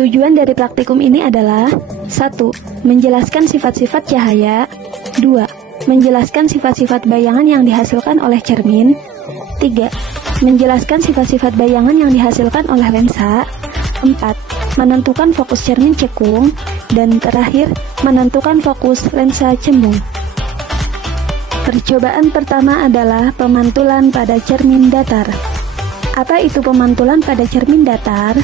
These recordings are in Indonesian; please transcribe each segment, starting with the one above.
Tujuan dari praktikum ini adalah 1. Menjelaskan sifat-sifat cahaya. 2. Menjelaskan sifat-sifat bayangan yang dihasilkan oleh cermin. 3. Menjelaskan sifat-sifat bayangan yang dihasilkan oleh lensa. 4. Menentukan fokus cermin cekung. Dan terakhir, menentukan fokus lensa cembung. Percobaan pertama adalah pemantulan pada cermin datar. Apa itu pemantulan pada cermin datar?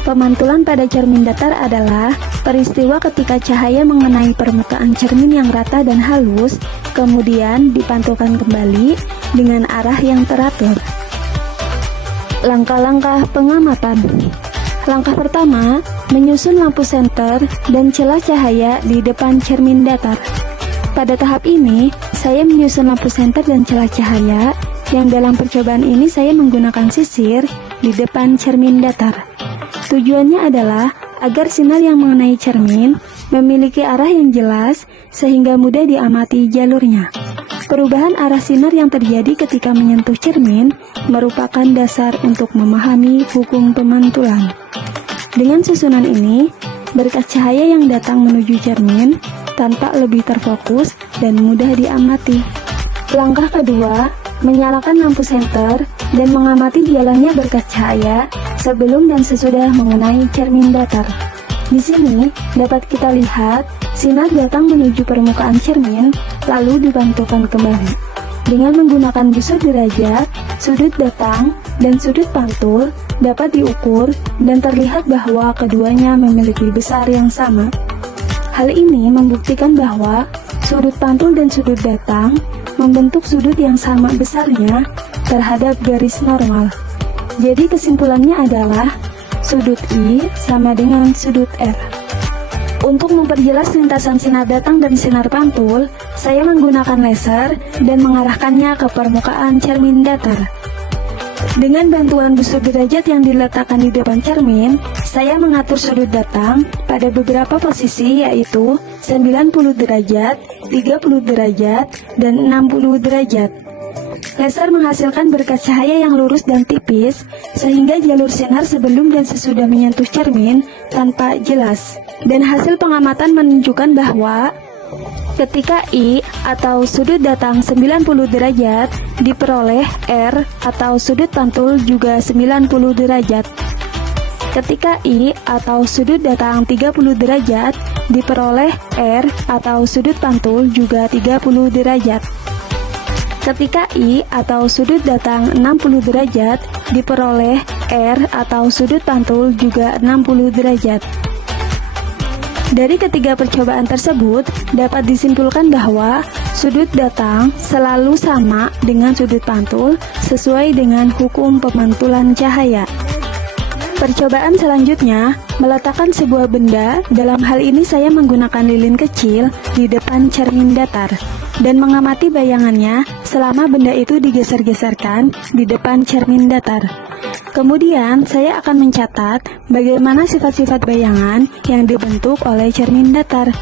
Pemantulan pada cermin datar adalah peristiwa ketika cahaya mengenai permukaan cermin yang rata dan halus, kemudian dipantulkan kembali dengan arah yang teratur. Langkah-langkah pengamatan. Langkah pertama, menyusun lampu senter dan celah cahaya di depan cermin datar. Pada tahap ini, saya menyusun lampu senter dan celah cahaya, yang dalam percobaan ini saya menggunakan sisir di depan cermin datar. Tujuannya adalah agar sinar yang mengenai cermin memiliki arah yang jelas sehingga mudah diamati jalurnya. Perubahan arah sinar yang terjadi ketika menyentuh cermin merupakan dasar untuk memahami hukum pemantulan. Dengan susunan ini, berkas cahaya yang datang menuju cermin tampak lebih terfokus dan mudah diamati. Langkah kedua, menyalakan lampu senter dan mengamati jalannya berkas cahaya sebelum dan sesudah mengenai cermin datar. Di sini dapat kita lihat sinar datang menuju permukaan cermin lalu dipantulkan kembali. Dengan menggunakan busur derajat, sudut datang dan sudut pantul dapat diukur dan terlihat bahwa keduanya memiliki besar yang sama. Hal ini membuktikan bahwa sudut pantul dan sudut datang membentuk sudut yang sama besarnya terhadap garis normal. Jadi kesimpulannya adalah sudut I sama dengan sudut R. Untuk memperjelas lintasan sinar datang dan sinar pantul, saya menggunakan laser dan mengarahkannya ke permukaan cermin datar. Dengan bantuan busur derajat yang diletakkan di depan cermin, saya mengatur sudut datang pada beberapa posisi yaitu 90 derajat, 30 derajat, dan 60 derajat. Laser menghasilkan berkas cahaya yang lurus dan tipis, sehingga jalur sinar sebelum dan sesudah menyentuh cermin tampak jelas. Dan hasil pengamatan menunjukkan bahwa ketika I atau sudut datang 90 derajat diperoleh R atau sudut pantul juga 90 derajat. Ketika I atau sudut datang 30 derajat diperoleh R atau sudut pantul juga 30 derajat. Ketika I atau sudut datang 60 derajat diperoleh R atau sudut pantul juga 60 derajat. Dari ketiga percobaan tersebut, dapat disimpulkan bahwa sudut datang selalu sama dengan sudut pantul sesuai dengan hukum pemantulan cahaya. Percobaan selanjutnya, meletakkan sebuah benda, dalam hal ini saya menggunakan lilin kecil di depan cermin datar, dan mengamati bayangannya selama benda itu digeser-geserkan di depan cermin datar. Kemudian, saya akan mencatat bagaimana sifat-sifat bayangan yang dibentuk oleh cermin datar.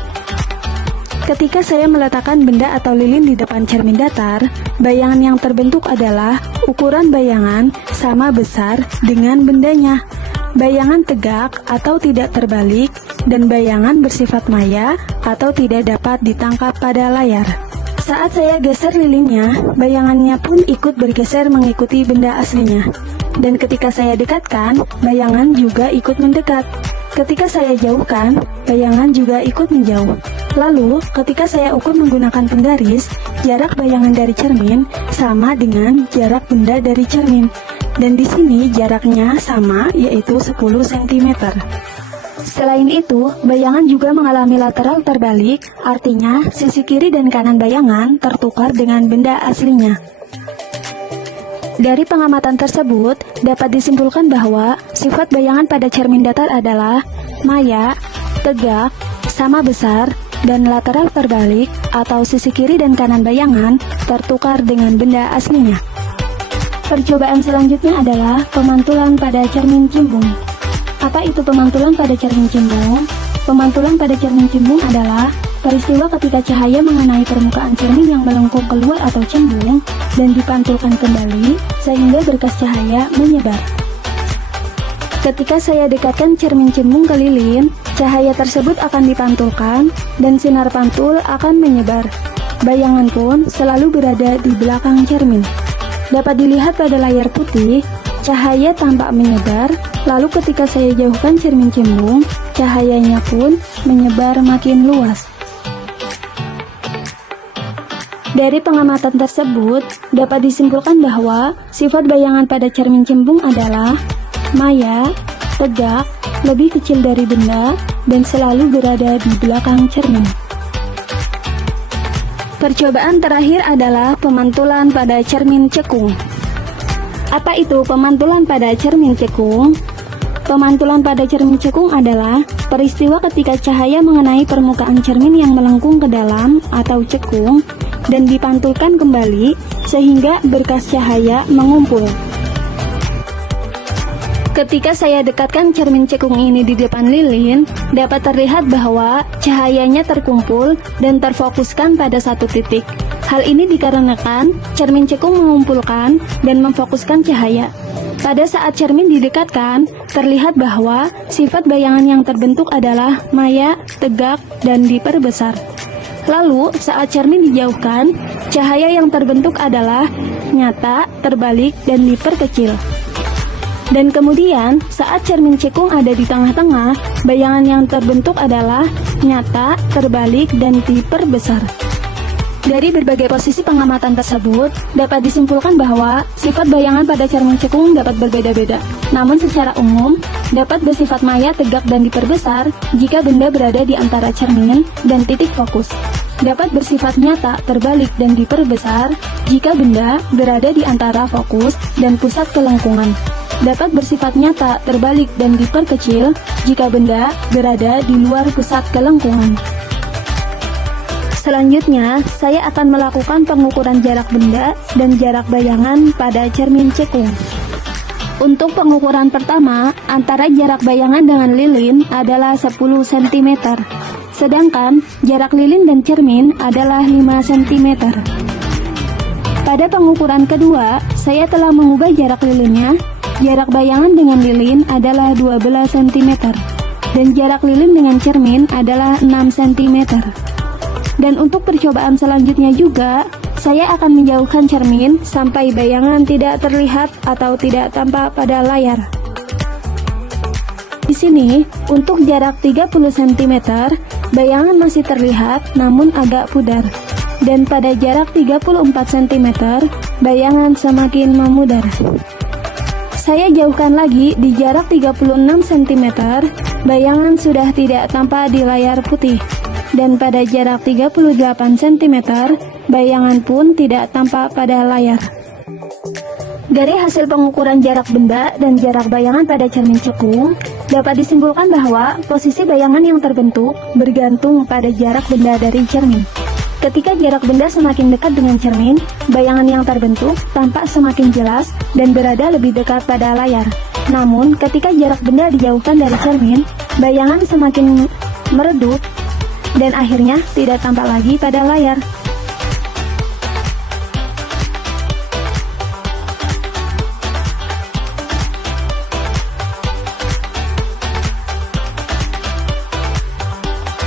Ketika saya meletakkan benda atau lilin di depan cermin datar, bayangan yang terbentuk adalah ukuran bayangan sama besar dengan bendanya. Bayangan tegak atau tidak terbalik, dan bayangan bersifat maya atau tidak dapat ditangkap pada layar. Saat saya geser lilinnya, bayangannya pun ikut bergeser mengikuti benda aslinya. Dan ketika saya dekatkan, bayangan juga ikut mendekat. Ketika saya jauhkan, bayangan juga ikut menjauh. Lalu, ketika saya ukur menggunakan penggaris, jarak bayangan dari cermin sama dengan jarak benda dari cermin. Dan di sini jaraknya sama, yaitu 10 cm. Selain itu, bayangan juga mengalami lateral terbalik, artinya sisi kiri dan kanan bayangan tertukar dengan benda aslinya. Dari pengamatan tersebut, dapat disimpulkan bahwa sifat bayangan pada cermin datar adalah maya, tegak, sama besar, dan lateral terbalik atau sisi kiri dan kanan bayangan tertukar dengan benda aslinya. Percobaan selanjutnya adalah pemantulan pada cermin cimbung. Apa itu pemantulan pada cermin cimbung? Pemantulan pada cermin cimbung adalah peristiwa ketika cahaya mengenai permukaan cermin yang melengkung keluar atau cembung dan dipantulkan kembali sehingga berkas cahaya menyebar. Ketika saya dekatkan cermin cembung ke lilin, cahaya tersebut akan dipantulkan dan sinar pantul akan menyebar. Bayangan pun selalu berada di belakang cermin. Dapat dilihat pada layar putih, cahaya tampak menyebar, lalu ketika saya jauhkan cermin cembung, cahayanya pun menyebar makin luas. Dari pengamatan tersebut, dapat disimpulkan bahwa sifat bayangan pada cermin cembung adalah maya, tegak, lebih kecil dari benda, dan selalu berada di belakang cermin. Percobaan terakhir adalah pemantulan pada cermin cekung. Apa itu pemantulan pada cermin cekung? Pemantulan pada cermin cekung adalah peristiwa ketika cahaya mengenai permukaan cermin yang melengkung ke dalam atau cekung dan dipantulkan kembali sehingga berkas cahaya mengumpul. Ketika saya dekatkan cermin cekung ini di depan lilin, dapat terlihat bahwa cahayanya terkumpul dan terfokuskan pada satu titik. Hal ini dikarenakan cermin cekung mengumpulkan dan memfokuskan cahaya. Pada saat cermin didekatkan, terlihat bahwa sifat bayangan yang terbentuk adalah maya, tegak, dan diperbesar. Lalu, saat cermin dijauhkan, cahaya yang terbentuk adalah nyata, terbalik, dan diperkecil. Dan kemudian, saat cermin cekung ada di tengah-tengah, bayangan yang terbentuk adalah nyata, terbalik, dan diperbesar. Dari berbagai posisi pengamatan tersebut, dapat disimpulkan bahwa sifat bayangan pada cermin cekung dapat berbeda-beda. Namun secara umum, dapat bersifat maya, tegak, dan diperbesar jika benda berada di antara cermin dan titik fokus. Dapat bersifat nyata, terbalik, dan diperbesar jika benda berada di antara fokus dan pusat kelengkungan. Dapat bersifat nyata, terbalik, dan diperkecil jika benda berada di luar pusat kelengkungan. Selanjutnya, saya akan melakukan pengukuran jarak benda dan jarak bayangan pada cermin cekung. Untuk pengukuran pertama, antara jarak bayangan dengan lilin adalah 10 cm, sedangkan jarak lilin dan cermin adalah 5 cm. Pada pengukuran kedua, saya telah mengubah jarak lilinnya. Jarak bayangan dengan lilin adalah 12 cm, dan jarak lilin dengan cermin adalah 6 cm. Dan untuk percobaan selanjutnya juga, saya akan menjauhkan cermin sampai bayangan tidak terlihat atau tidak tampak pada layar. Di sini, untuk jarak 30 cm, bayangan masih terlihat namun agak pudar. Dan pada jarak 34 cm, bayangan semakin memudar. Saya jauhkan lagi di jarak 36 cm, bayangan sudah tidak tampak di layar putih. Dan pada jarak 38 cm, bayangan pun tidak tampak pada layar. Dari hasil pengukuran jarak benda dan jarak bayangan pada cermin cekung, dapat disimpulkan bahwa posisi bayangan yang terbentuk bergantung pada jarak benda dari cermin. Ketika jarak benda semakin dekat dengan cermin, bayangan yang terbentuk tampak semakin jelas dan berada lebih dekat pada layar. Namun, ketika jarak benda dijauhkan dari cermin, bayangan semakin meredup dan akhirnya tidak tampak lagi pada layar.